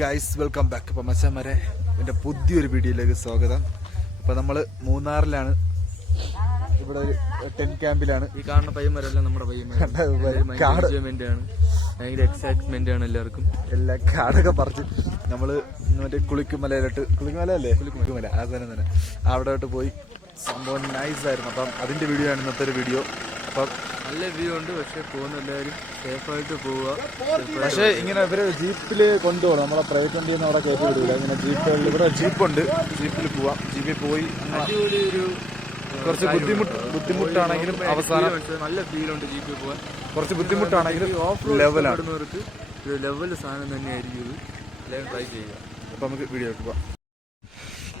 Guys, welcome back. അപ്പം മച്ചാന്മാരെ, എൻ്റെ പുതിയൊരു വീഡിയോയിലേക്ക് സ്വാഗതം. അപ്പം നമ്മൾ മൂന്നാറിലാണ്. ഇവിടെ ഒരു ടെന്റ് ക്യാമ്പിലാണ്. ഈ കാണുന്ന പയ്യന്മാരെല്ലാം നമ്മുടെ പയ്യന്മാരാണ്. ഭയങ്കര എക്സൈറ്റ്മെന്റ് ആണ് എല്ലാവർക്കും. എല്ലാ കാടൊക്കെ പറിച്ച് നമ്മള് മറ്റേ കുളിക്കുമലയല്ലേ കുളിക്കുമല ആ സ്ഥലം തന്നെ അവിടോട്ട് പോയി. സംഭവം നൈസായിരുന്നു. അപ്പം അതിന്റെ വീഡിയോ ആണ് ഇന്നത്തെ ഒരു വീഡിയോ. അപ്പം നല്ല വ്യൂ ഉണ്ട്. പക്ഷെ പോകുന്ന എല്ലാവരും സേഫായിട്ട് പോവുക. പക്ഷെ ഇങ്ങനെ ഇവര് ജീപ്പിൽ കൊണ്ടുപോകണം. നമ്മളെ പ്രൈവറ്റ് വണ്ടിയിൽ നിന്ന് അവിടെ കയറ്റി വിടില്ല. ഇങ്ങനെ ജീപ്പുകളിൽ ഇവിടെ ജീപ്പുണ്ട്, ജീപ്പിൽ പോവാം. ജീപ്പിൽ പോയി അടിപൊളി ഒരു കുറച്ച് ബുദ്ധിമുട്ടാണെങ്കിലും അവസാനം നല്ല ഫീലുണ്ട് ജീപ്പിൽ പോകാൻ. കുറച്ച് ബുദ്ധിമുട്ടാണെങ്കിലും ലെവലാണ് ഒരു ലെവൽ സാധനം തന്നെയായിരിക്കും ഇത്. എല്ലാവരും ട്രൈ ചെയ്യുക. അപ്പം നമുക്ക് വീഡിയോ പോവാം.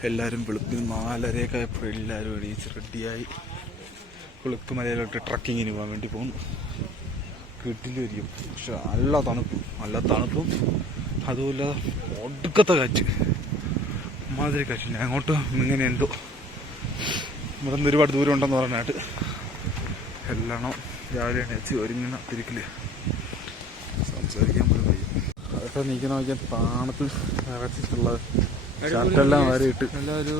എല്ലാവരും വെളുപ്പിന് 4:30 ആയപ്പോൾ എല്ലാവരും എണീച്ച് റെഡിയായി കുളുക്കുമലയിലോട്ട് ട്രക്കിങ്ങിന് പോകാൻ വേണ്ടി പോകുന്നു. കിട്ടില്ലായിരിക്കും, പക്ഷെ നല്ല തണുപ്പും അതുപോലെ ഒടുക്കത്തെ കാറ്റ്, മാതിരി കാറ്റില്ല. അങ്ങോട്ടും ഇങ്ങനെ എന്തോ ഇവിടെ നിന്ന് ഒരുപാട് ദൂരം ഉണ്ടെന്ന് പറഞ്ഞായിട്ട് എല്ലാം രാവിലെ എണീച്ച് ഒരുങ്ങുന്ന തിരിക്കില്ല. സംസാരിക്കാൻ പോലും കഴിയും. അതൊക്കെ നീക്കി നോക്കിയാൽ താണത്ത് നിറച്ചിട്ടുള്ളത് ഷർട്ടെല്ലാം വരെയിട്ട് നല്ലൊരു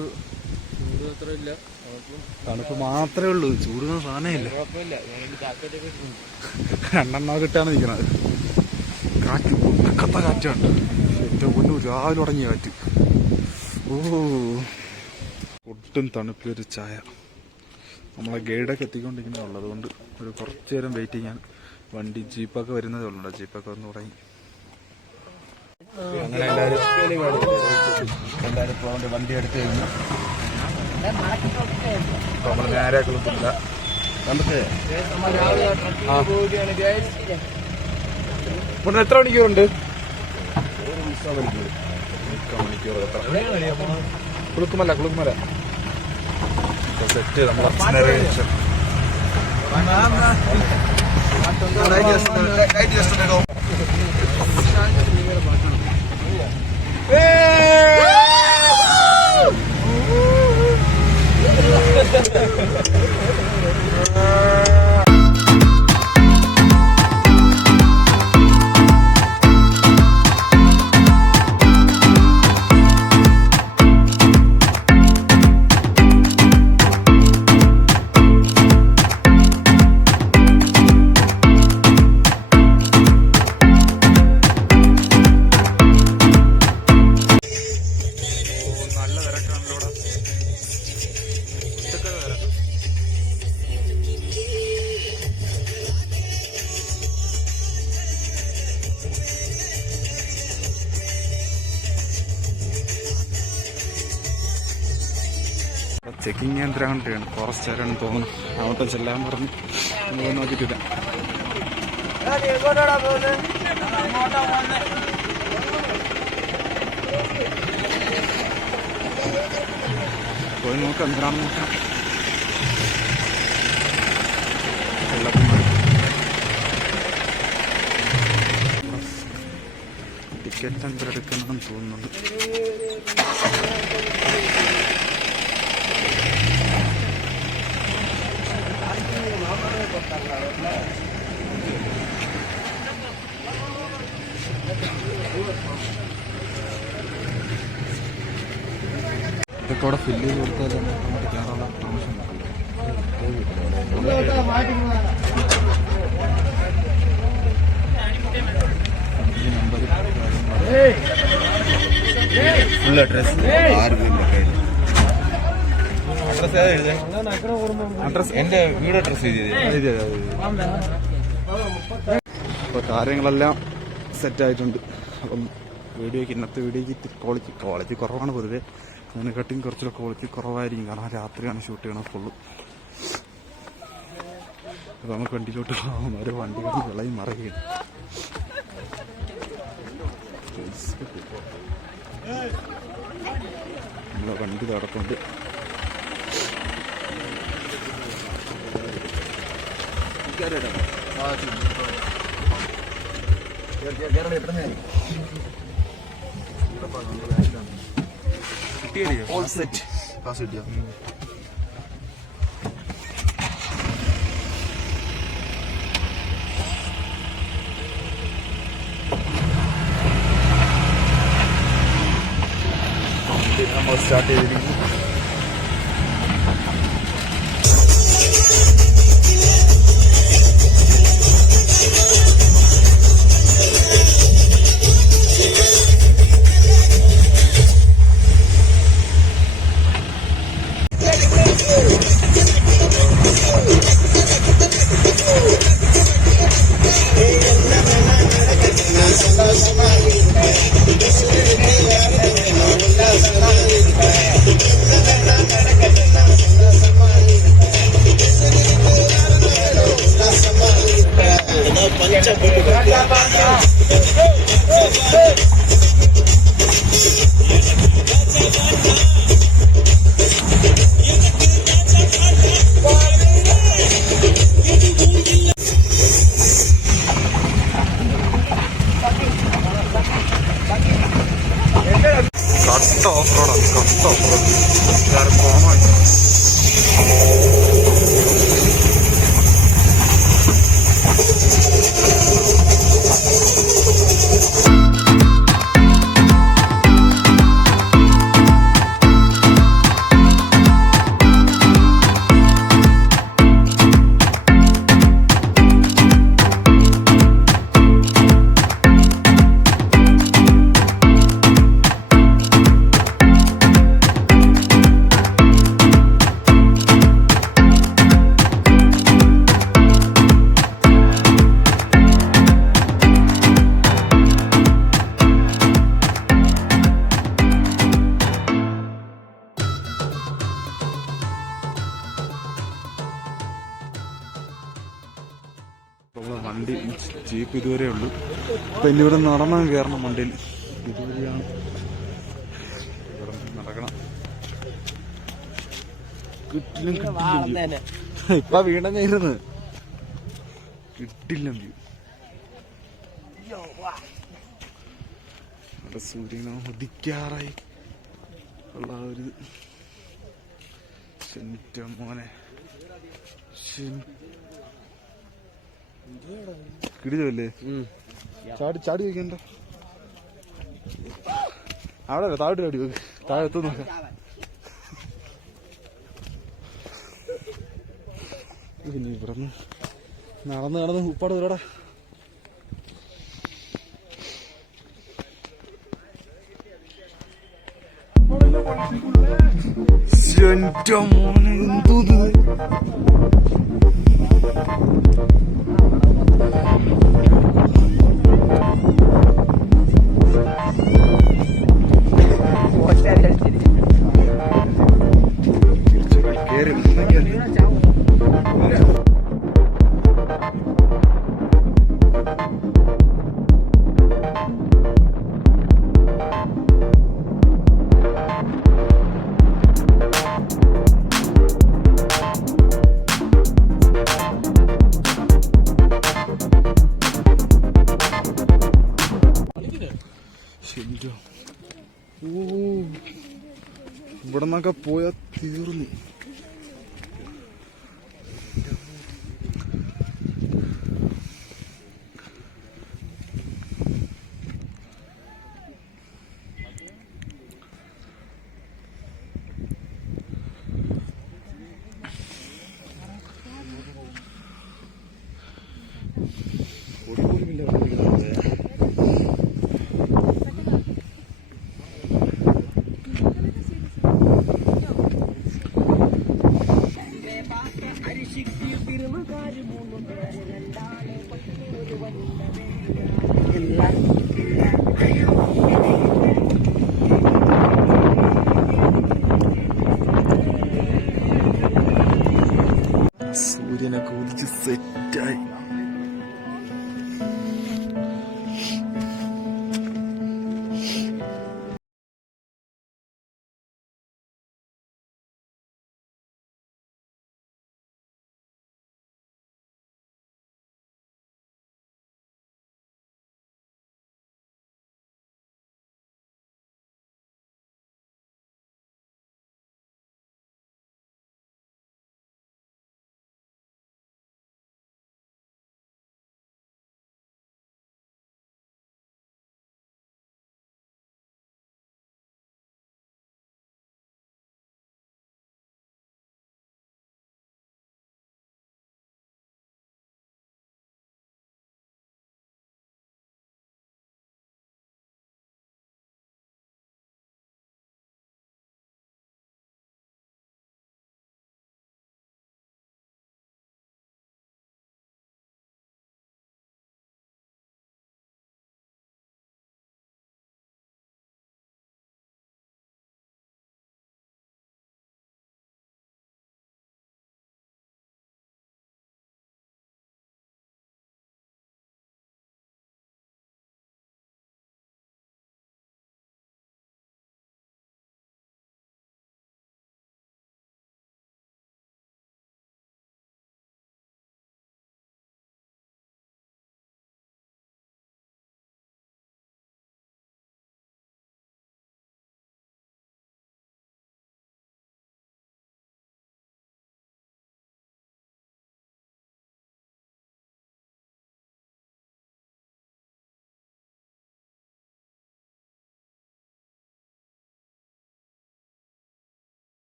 അത്ര ഇല്ല, തണുപ്പ് മാത്രമേ ഉള്ളൂ. ചൂടുന്ന സാധനമില്ല. രണ്ടെണ്ണ കിട്ടാണ് നിൽക്കുന്നത്. കാറ്റ് ഒടുക്കത്ത കാറ്റാണ്. ഏറ്റവും പൊന്നു രാവിലെ തുടങ്ങിയ കാറ്റ്. ഒട്ടും തണുപ്പൊരു ചായ. നമ്മളെ ഗൈഡൊക്കെ എത്തിക്കൊണ്ടിരിക്കുന്നേ ഉള്ളത് കൊണ്ട് ഒരു കുറച്ച് നേരം വെയിറ്റ് ചെയ്യാൻ. വണ്ടി ജീപ്പൊക്കെ വരുന്നതേ ഉള്ളൂ. ജീപ്പൊക്കെ വന്ന് തുടങ്ങി. അങ്ങനെ എല്ലാവരും ഇപ്പോൾ വണ്ടി എടുത്ത് കഴിഞ്ഞു. നമ്മൾ നേരെ കുളിക്കില്ല. ഇവിടെ എത്ര മണിക്കൂറുണ്ട്? 1 മണിക്കൂർ. കുളുക്കുമല സെറ്റ്. നമ്മൾ ചെക്കിങ് കേന്ദ്രമാണ്. ഫോറസ്റ്റുകാരാണെന്ന് തോന്നുന്നു. അങ്ങോട്ട് ചെല്ലാൻ പറഞ്ഞ് നമ്മൾ നോക്കിയിട്ടില്ല. പോയി നോക്കാം, എന്തിനാണെന്ന് നോക്കാം. ടിക്കറ്റ് എന്തെടുക്കണമെന്ന് തോന്നുന്നുണ്ട്. ഇതൊക്കെ അവിടെ ഫില്ല് ചെയ്ത് കൊടുത്താൽ നമുക്ക് കയറാനുള്ള പെർമിഷൻ ഫുൾ അഡ്രസ് അഡ്രസ് എൻ്റെ വീട് അഡ്രസ് അപ്പോൾ കാര്യങ്ങളെല്ലാം സെറ്റായിട്ടുണ്ട്. അപ്പം ഇന്നത്തെ വീഡിയോയ്ക്ക് ക്വാളിറ്റി കുറവാണ്. പൊതുവെ അതിനെക്കാട്ടിയും കുറച്ചുകൂടെ ക്വാളിറ്റി കുറവായിരിക്കും. കാരണം രാത്രിയാണ് ഷൂട്ട് ചെയ്യണം ഫുള്ള്. അപ്പോൾ നമുക്ക് വണ്ടിയിലോട്ട് പോകാം. ഓരോ വണ്ടികൾ വിളയും മറയുകയാണ്. നമ്മളെ വണ്ടി നടക്കുന്നുണ്ട്. ഓൾ സെറ്റ് കാസ് കിട്ടിയോ? സ്റ്റാർട്ട് ചെയ്തിരിക്കുന്നു. കട്ട ഓഫ് റോഡാണ്, കട്ട ഓഫ് റോഡ്. എല്ലാവരും കോമൺ. വണ്ടി ജീപ്പ് ഇതുവരെ ഉള്ളു. അപ്പം ഇനി ഇവിടെ നടന്നാൽ കയറണം വണ്ടിയിൽ. ഇതുവരെയാണ് ഇവിടെ നടക്കണം. കിട്ടില്ല ഇപ്പൊ വീണഞ്ഞിരുന്ന് കിട്ടില്ല വ്യൂ. അവിടെ സൂര്യനെ ഉദിക്കാറായി ഉള്ള ഒരു മോനെ കിടിച്ചല്ലേ. ചാടി ചാടി വയ്ക്കണ്ട. അവിടെ താഴോട്ട് ചാടി വെക്ക്. താഴെ എത്തും നോക്കാം. പിന്നെ ഇവിടെ നടന്ന് നടന്ന് ഉപ്പാട് വരടാ. മോനെ എന്തോ ഇവിടെ നിന്നൊക്കെ പോയാൽ തീർന്നു. സൂര്യനൊക്കെ ഉദിച്ച് സെറ്റായി.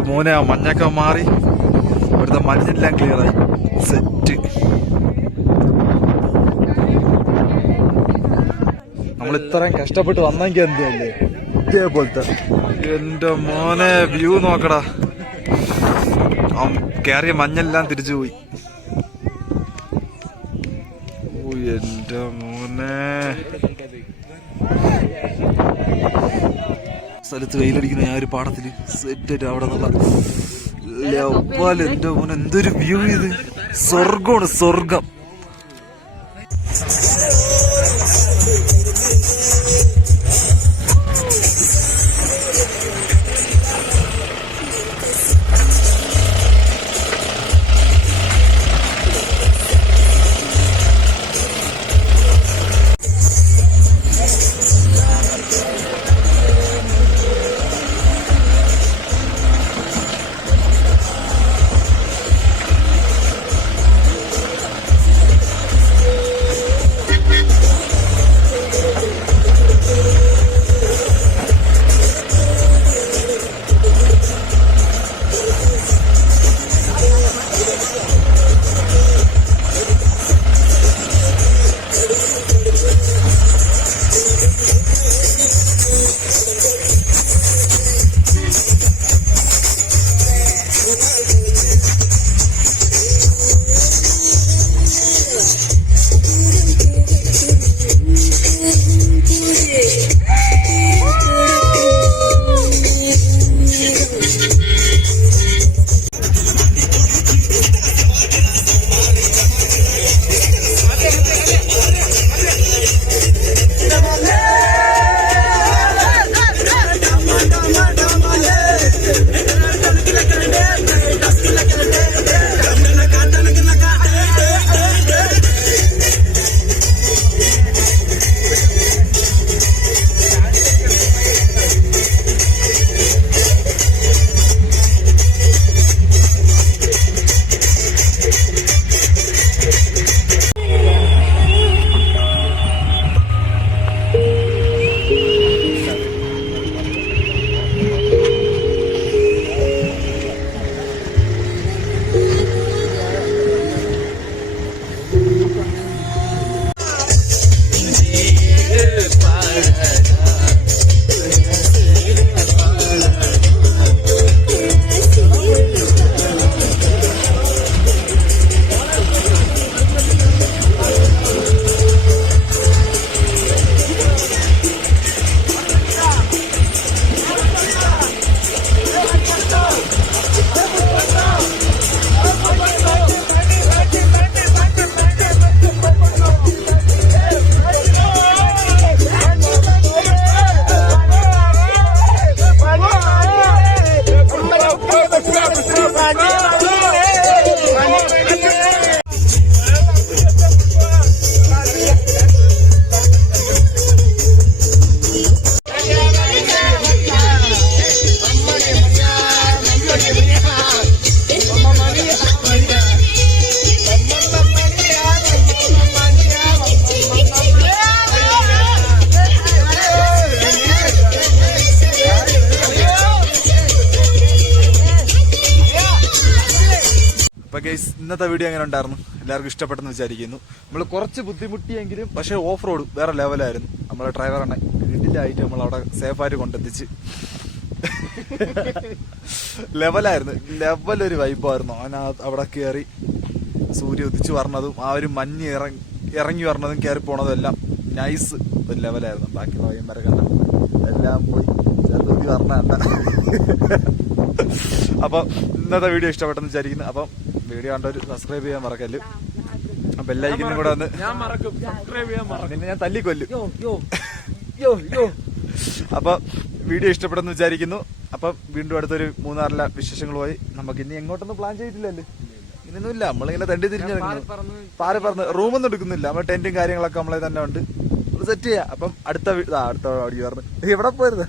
എന്റെ മോനെ ആ മഞ്ഞൊക്കെ മാറി ഇവിടുത്തെ മഞ്ഞെല്ലാം ക്ലിയറായി സെറ്റ്. നമ്മൾ ഇത്രയും കഷ്ടപ്പെട്ട് വന്നെങ്കിൽ എന്തല്ലേ ഇതേപോലത്തെ. എന്റെ മോനെ വ്യൂ നോക്കടാ, കേറിയ മഞ്ഞെല്ലാം തിരിച്ചു പോയി. ഓ എന്റെ മോനെ, സ്ഥലത്ത് വെയിലടിക്കുന്ന ഞാൻ ഒരു പാടത്തില് സെറ്റായിട്ട് അവിടെ നിന്നുള്ള എന്റെ മോനെ എന്തൊരു വ്യൂ ഇത്, സ്വർഗമാണ് സ്വർഗം. ഇന്നത്തെ വീഡിയോ എങ്ങനെ ഉണ്ടായിരുന്നു? എല്ലാവർക്കും ഇഷ്ടപ്പെട്ടെന്ന് വിചാരിക്കുന്നു. നമ്മൾ കുറച്ച് ബുദ്ധിമുട്ടിയെങ്കിലും പക്ഷേ ഓഫ് റോഡ് വേറെ ലെവലായിരുന്നു. നമ്മളെ ഡ്രൈവറാണ് വീട്ടിലായിട്ട് നമ്മളവിടെ സേഫായിട്ട് കൊണ്ടെത്തിച്ച് ലെവലായിരുന്നു. ലെവലൊരു വൈബായിരുന്നു. അവിടെ കയറി സൂര്യ ഉദിച്ചു പറഞ്ഞതും ആ ഒരു മഞ്ഞ് ഇറങ്ങി വരണതും കയറി പോണതും എല്ലാം നൈസ് ഒരു ലെവലായിരുന്നു. ബാക്കി വൈകുന്നേരം കണ്ട എല്ലാം പോയി ചേർത്തി പറഞ്ഞ. അപ്പം ഇന്നത്തെ വീഡിയോ ഇഷ്ടപ്പെട്ടെന്ന് വിചാരിക്കുന്നു. അപ്പം വീഡിയോ കണ്ടൊരു സബ്സ്ക്രൈബ് ചെയ്യാൻ മറക്കല്ല്. ബെല്ലൈക്കനും കൂടെ വന്ന് നിന്നെ ഞാൻ തല്ലിക്കൊല്ലും. അപ്പൊ വീഡിയോ ഇഷ്ടപ്പെടുന്നു വിചാരിക്കുന്നു. അപ്പം വീണ്ടും അടുത്തൊരു മൂന്നാറിലെ വിശേഷങ്ങളുമായി നമുക്ക് ഇനി എങ്ങോട്ടൊന്നും പ്ലാൻ ചെയ്തിട്ടില്ലല്ലോ. ഇനിയൊന്നുമില്ല, നമ്മളിങ്ങനെ തണ്ടി തിരിഞ്ഞിറങ്ങുന്നു. പാര പറഞ്ഞ് റൂമൊന്നും എടുക്കുന്നില്ല. നമ്മൾ ടെന്റും കാര്യങ്ങളൊക്കെ നമ്മളെ തന്നെ ഉണ്ട്, സെറ്റ് ചെയ്യാം. അപ്പം അടുത്ത ഓടി പറഞ്ഞു എവിടെ പോയിരുന്ന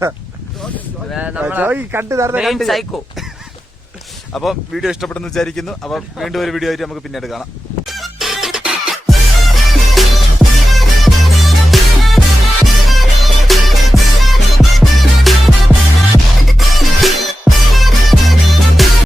കണ്ടു തരുന്ന. അപ്പം വീഡിയോ ഇഷ്ടപ്പെടുന്നു വിചാരിക്കുന്നു. അപ്പം വീണ്ടും ഒരു വീഡിയോ ആയിട്ട് നമുക്ക് പിന്നീട് കാണാം.